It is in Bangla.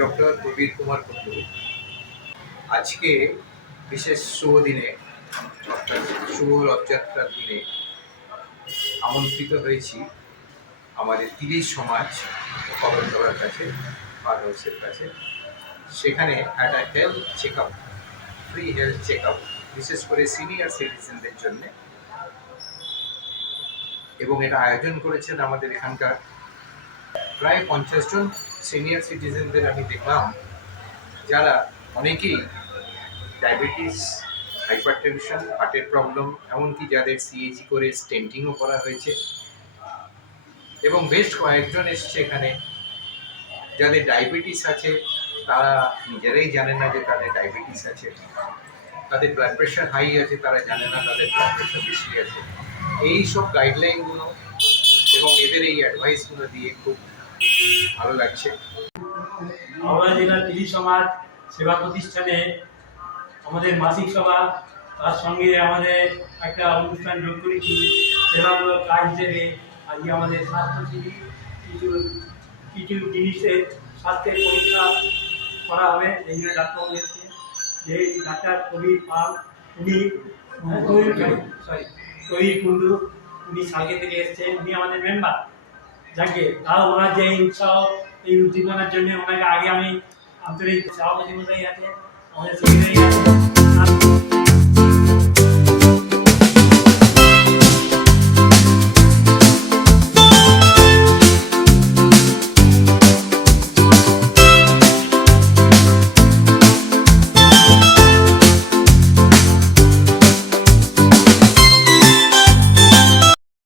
ডক্টর প্রবীর কুমার কুন্ডু আজকে বিশেষ শুভ দিনে, অর্থাৎ শুভ রথযাত্রার দিনে আমন্ত্রিত হয়েছি আমাদের তিরিশ সমাজ কদমতলার কাছে ফার্ম হাউসের কাছে। সেখানে একটা health check up free health check up বিশেষ করে সিনিয়র সিটিজেনদের জন্যে। এবং এটা আয়োজন করেছেন আমাদের এখানকার প্রায় পঞ্চাশ জন সিনিয়র সিটিজেনদের আমি দেখলাম, যারা অনেকেই ডায়াবেটিস হাইপার টেনশন হার্টের প্রবলেম এমনকি যাদের সিএজি করে স্টেন্টিংও করা হয়েছে। এবং বেশ কয়েকজন এসছে এখানে। যাদের ডায়াবেটিস আছে, তারা নিজেরাই জানে না যে তাদের ডায়াবেটিস আছে। তাদের ব্লাড প্রেশার হাই আছে, তারা জানে না তাদের ব্লাড প্রেশার বেশি আছে। এই সব গাইডলাইনগুলো এবং এদের এই অ্যাডভাইসগুলো দিয়ে খুব ভালো লাগছে। হাওড়া জেলার তিরি সমাজ সেবা প্রতিষ্ঠানে আমাদের মাসিক সভা তার সঙ্গে আমাদের একটা অনুষ্ঠান যোগ করেছি। সেবামূলক কাজ হিসেবে আজকে আমাদের স্বাস্থ্য শিবির কিছু কিছু জিনিসের স্বাস্থ্যের পরীক্ষা করা হবে এই জন্য ডাক্তারবাবু এসছে যে ডাক্তার কবির পাল উনি সরি কবির কুন্ডু উনি সালকে থেকে এসছে উনি আমাদের মেম্বার যাকে তাও ওনার যে উৎসাহ এই উদ্দীপনার জন্য ওনাকে আগে আমি আন্তরিক সভাপতি আমাদের